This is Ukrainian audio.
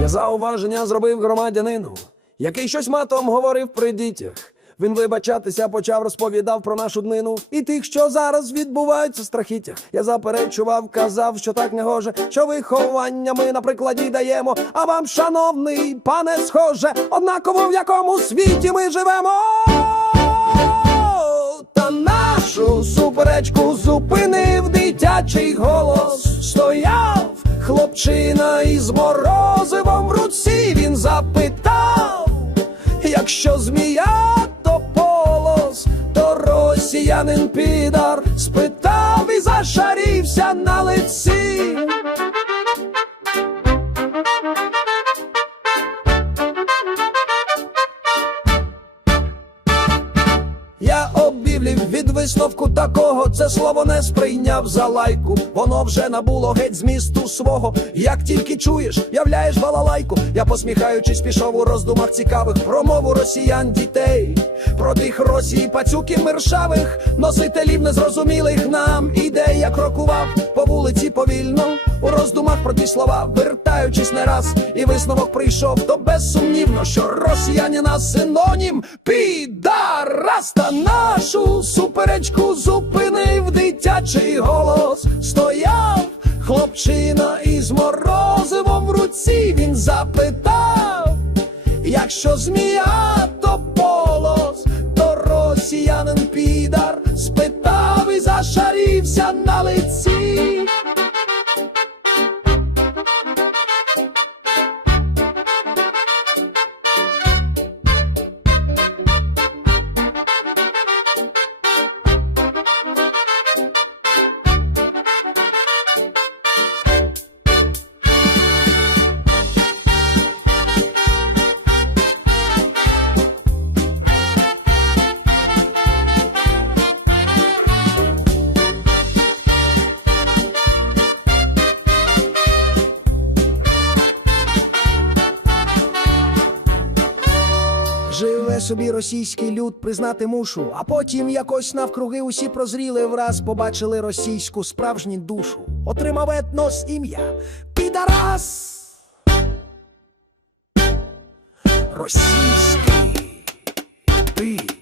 Я зауваження зробив громадянину, який щось матом говорив при дітях. Він вибачатися почав, розповідав про нашу днину і тих, що зараз відбуваються в страхіттях. Я заперечував, казав, що так не гоже, що виховання ми на прикладі даємо. А вам, шановний пане, схоже, однаково в якому світі ми живемо. Та нашу суперечку зупинив дитячий голос. Стояв хлопчина із морозивом в руці. Він запитав, якщо змія, то полос, то росіянин підар спитав і зашарівся на лиці. Від висновку такого, це слово не сприйняв за лайку. Воно вже набуло геть змісту свого. Як тільки чуєш, являєш балалайку. Я посміхаючись, пішов у роздумах цікавих про мову росіян дітей, про тих росій пацюків мершавих, носителів незрозумілих нам ідей. Я крокував по вулиці повільно, у роздумах про ті слова, вертаючись не раз, і висновок прийшов, то безсумнівно, що росіянина синонім підарас та нашу суперечку зупинив дитячий голос. Стояв хлопчина із морозивом в руці. Він запитав, якщо змія, росіянин підар спитав і зашарівся на Живе собі російський люд, признати мушу, а потім якось навкруги усі прозріли враз, побачили російську справжню душу. Отримав етнос ім'я Підарас. Російський пи.